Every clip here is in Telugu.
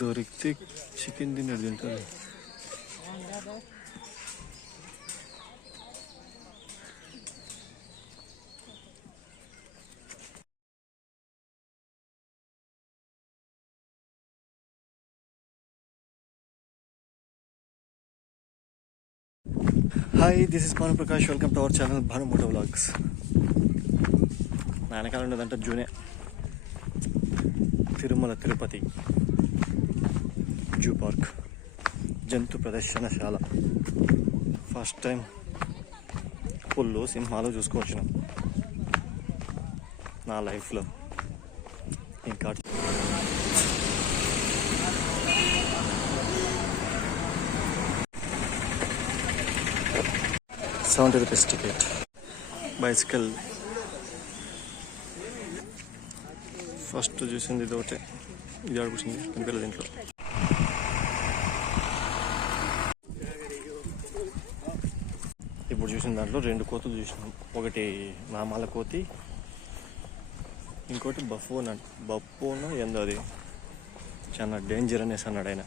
దొరికితే చికెన్ తిన్నాడు తింటారు. Hi, this is Bhanu Prakash. Welcome to our channel Bhanu moto vlogs. నా వెనకాల ఉండేదంటే జూనే తిరుమల తిరుపతి జూ పార్క్, జంతు ప్రదర్శనశాల. ఫస్ట్ టైం పుల్లు సింహాలు చూసుకోవచ్చును నా లైఫ్లో. ఇంకా 70 రూపీస్ టికెట్. బైసికల్ ఫస్ట్ చూసింది ఇది ఒకటే, ఇది ఆడుకుంటుంది కనిపించలేదు దీంట్లో. ఇప్పుడు చూసిన దాంట్లో 2 కోతులు చూసినాం. ఒకటి నామాల కోతి, ఇంకోటి బఫోన్ ఏందో అది చాలా డేంజర్ అనేసి అన్నాడు ఆయన.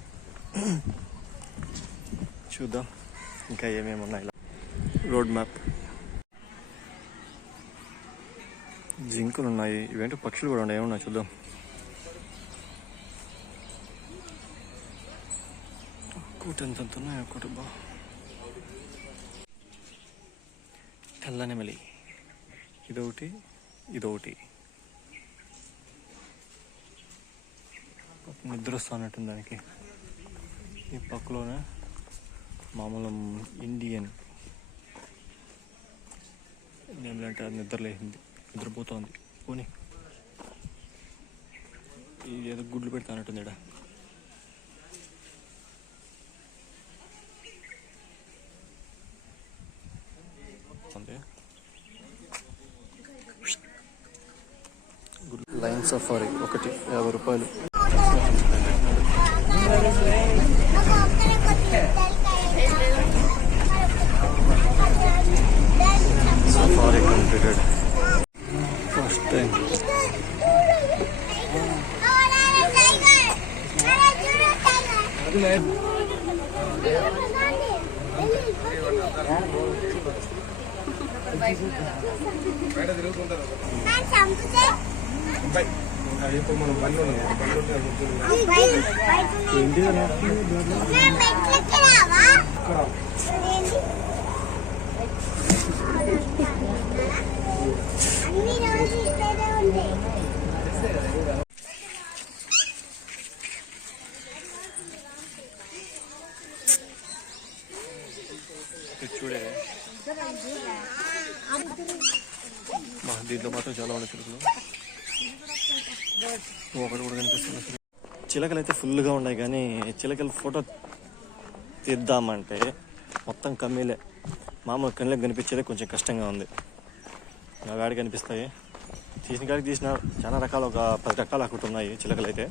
చూద్దాం ఇంకా ఏమేమి ఉన్నాయి. రోడ్ మ్యాప్, జింకలు ఉన్నాయి, ఇవేంటో పక్షులు కూడా ఉన్నాయి. ఏమన్నా చూద్దాం. ఒకటి ఎంత ఉన్నాయి, ఒకటి తెల్లనెమలి, ఇదొకటి ఇదొకటి. నిద్ర వస్తున్నట్టుంది దానికి. ఈ పక్కలోనే మామూలు ఇండియన్ ఏమిటంటే అది నిద్రపోతుంది. పోనీ ఇది ఏదో గుడ్లు పెడతానట్టుంది ఇక్కడ. అంతే. లైన్ సఫారీ ఒకటి 50 రూపాయలు. Safari completed. ఫస్ట్ టైం చూడే దీంట్లో మాత్రం చాలా ఉన్నాయి చిలుకలు. ఒకటి కూడా కనిపిస్తుంది. చిలకలు అయితే ఫుల్గా ఉన్నాయి, కానీ చిలకలు ఫోటో తీద్దామంటే మొత్తం కమ్మీలే. మామూలు కళ్ళకి కనిపించేదే కొంచెం కష్టంగా ఉంది. నా వాడికి కనిపిస్తాయి. తీసిన కాడికి తీసిన చాలా రకాలు, ఒక 10 రకాలు అక్కడ ఉన్నాయి చిలకలు అయితే.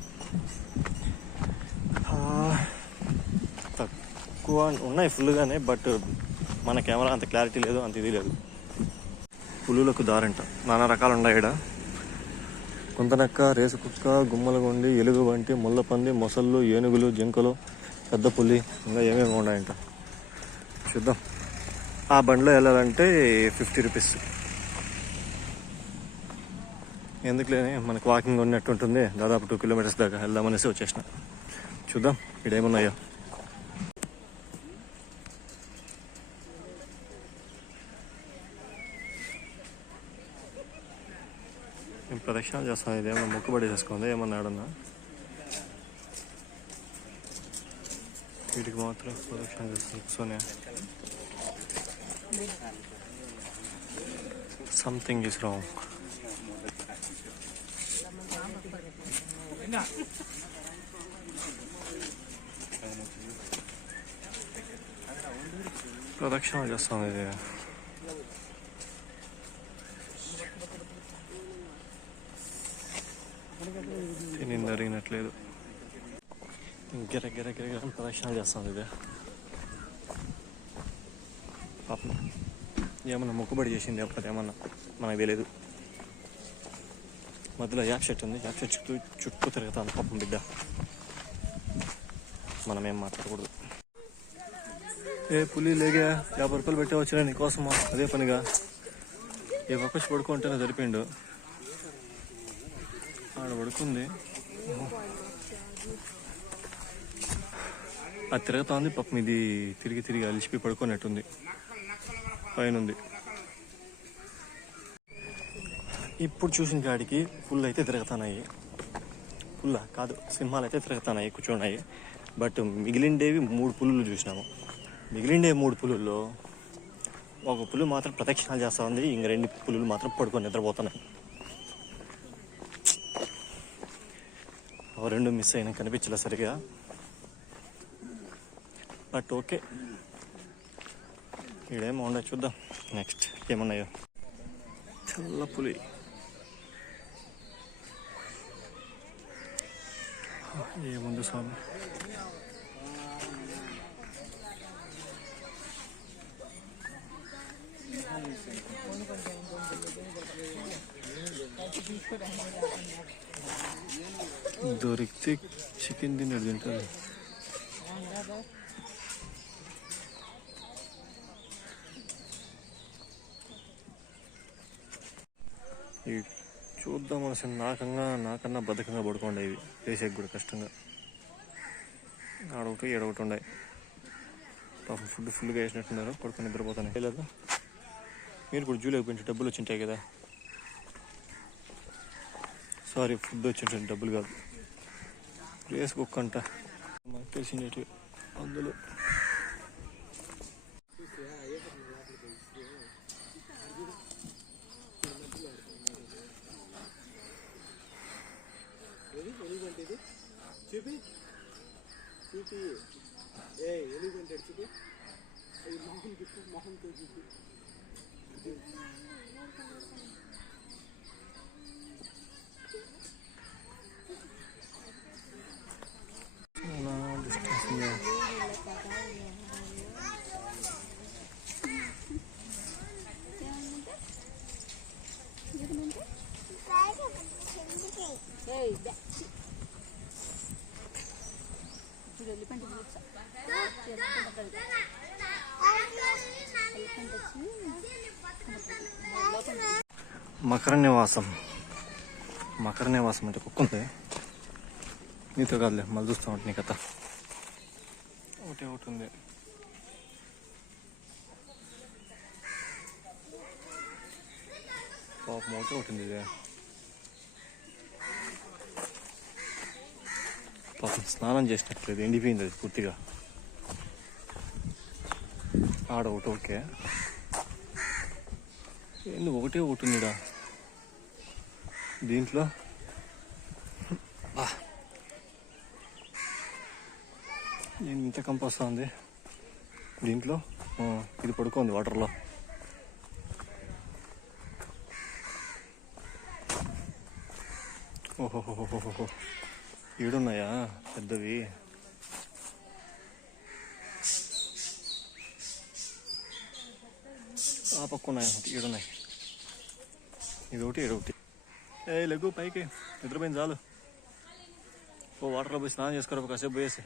తక్కువ ఉన్నాయి ఫుల్గానే, బట్ మన కెమెరా అంత క్లారిటీ లేదు, అంత ఇది లేదు. పులులకు దారంట, నానా రకాలు ఉన్నాయి ఇక్కడ. కొంతనక్క, రేసు కుక్క, గుమ్మలగొండి, ఎలుగు వంటి, ముళ్ళపంది, మొసళ్ళు, ఏనుగులు, జింకలు, పెద్ద పులి, ఇంకా ఏమేమి ఉన్నాయంట. చూద్దాం. ఆ బండిలో వెళ్ళాలంటే 50 రూపీస్. ఎందుకులేని మనకు వాకింగ్ ఉన్నట్టు ఉంటుంది. దాదాపు 2 కిలోమీటర్స్ దాకా వెళ్దామనేసి వచ్చేసిన. చూద్దాం ఇక్కడ ఏమున్నాయో. నేను ప్రదక్షిణాలు చేస్తాను. ఇదేమన్నా మొక్కుబడి చేసుకుంది ఏమన్నాడన్నా, వీటికి మాత్రం ప్రదక్షిణ చేస్తాను. Sonia something is wrong. ప్రదక్షిణాలు చేస్తాను. ఇది తిని జరిగినట్లేదు. గిర ప్రదక్షిణాలు చేస్తాను. ఇది పాపం ఏమన్నా మొక్కుబడి చేసింది లేకపోతే ఏమన్నా మనకు తెలియదు. మధ్యలో యాప్ చెట్టు ఉంది, యాప్ చెట్టు చుట్టూ తిరుగుతాను పాపం బిడ్డ. మనమేం మాట్లాడకూడదు. ఏ పులి లేగా 50 రూపాయలు పెట్టే వచ్చినా నీకోసమా, అదే పనిగా ఏ పక్కచ్చి పడుకుంటేనే సరిపోయిండు. ఆడ పడుకుంది, అది తిరుగుతా ఉంది పాపం. ఇది తిరిగి తిరిగి అలిసిపోయి పడుకున్నట్టుంది, పైన ఉంది. ఇప్పుడు చూసిన కాడికి ఫుల్ అయితే తిరుగుతున్నాయి. ఫుల్ కాదు, సింహాలు అయితే తిరుగుతున్నాయి, కూర్చున్నాయి. బట్ మిగిలిండేవి 3 పులులు చూసినాము. మిగిలిండే 3 పులుల్లో ఒక పులి మాత్రం ప్రదక్షిణాలు చేస్తూ ఉంది, ఇంక 2 పులులు మాత్రం పడుకొని నిద్రపోతున్నాయి. అవి 2 మిస్ అయినా, కనిపించలే సరిగా. బట్ ఓకే, ఈడేమో ఉండే, చూద్దాం నెక్స్ట్ ఏమున్నాయో. తెల్ల పులి, ఏముంది స్వామి. దొరికితే చికెన్ తిన్నాడు, తింటారు. చూద్దాం అసలు. నాకన్నా బద్ధకంగా పడుకోండి, ఇవి వేసేకి కూడా కష్టంగా. ఆడొకటి ఏడొకటి ఉన్నాయి. పాపం ఫుల్గా వేసినట్టున్నారు, పడుకొని నిద్రపోతాను. లేదా మీరు కూడా జూలోకి పోయించి డబ్బులు వచ్చింటాయి కదా. సారీ, ఫుడ్ వచ్చింటాయి, డబ్బులు కాదు. రేస్ కుక్క అంట మనకు తెలిసినట్టు. అందులో చూపి చూపి ఎలుగుంటాడు, చూపి మొహం చూపి, మొహంతో చూపి. మకర నివాసం అంటే కుక్క ఉంది. నీతో కాదులే, మళ్ళీ చూస్తా ఉంటే నీ కథ. ఒకటి ఉంది. పాపం ఒకటి ఉంది. ఇదే పాపం స్నానం చేసినట్లేదు, ఎండిపోయింది అది పూర్తిగా. ఆడ ఒకటి ఓకే, ఏంది ఒకటే ఒకటి ఉందిడా దీంట్లో. నేను ఇంత కంపొస్తా ఉంది దీంట్లో. ఇది పడుకోంది వాటర్లో. ఓహోహోహోహో, ఈడున్నాయా పెద్దవి. ఆ పక్క ఉన్నాయి, ఈడున్నాయి. ఇదొకటి. ఏ లెగ్గు పైకి, నిద్రపోయింది చాలు. ఓ వాటర్లో పోయి స్నానం చేసుకోరా, కాసేపు పోయేసి.